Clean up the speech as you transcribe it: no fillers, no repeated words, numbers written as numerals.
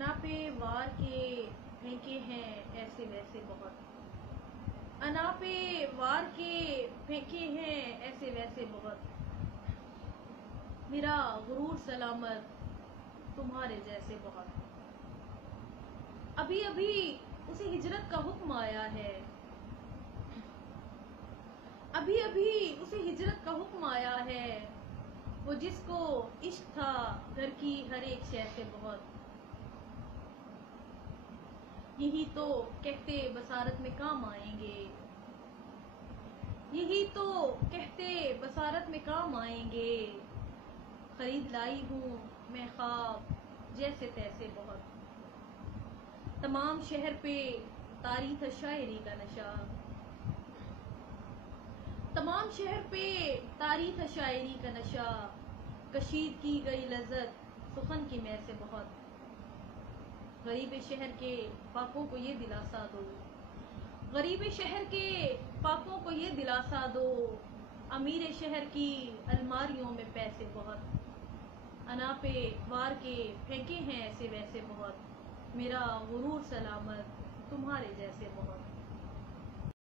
انا پہ وار کے پھینکے ہیں ایسے ویسے بہت، انا پہ وار کے پھینکے ہیں ایسے ویسے بہت، میرا غرور سلامت تمہارے جیسے بہت۔ ابھی ابھی اسے ہجرت کا حکم آیا ہے، ابھی ابھی اسے ہجرت کا حکم آیا ہے، وہ جس کو عشق تھا گھر کی ہر ایک شے سے بہت۔ یہی تو کہتے بصارت میں کام آئیں گے، یہی تو کہتے بصارت میں کام آئیں گے، خرید لائی ہوں میں خواب جیسے تیسے بہت۔ تمام شہر پہ طاری تھا شاعری کا نشہ، تمام شہر پہ طاری تھا شاعری کا نشہ، کشید کی گئی لذت سخن کی مے سے بہت۔ غریب شہر کے پاکوں کو یہ دلاسا دو، غریب شہر کے پاکوں کو یہ دلاسا دو، امیر شہر کی الماریوں میں پیسے بہت۔ انا پہ وار کے پھینکے ہیں ایسے ویسے بہت، میرا غرور سلامت تمہارے جیسے بہت۔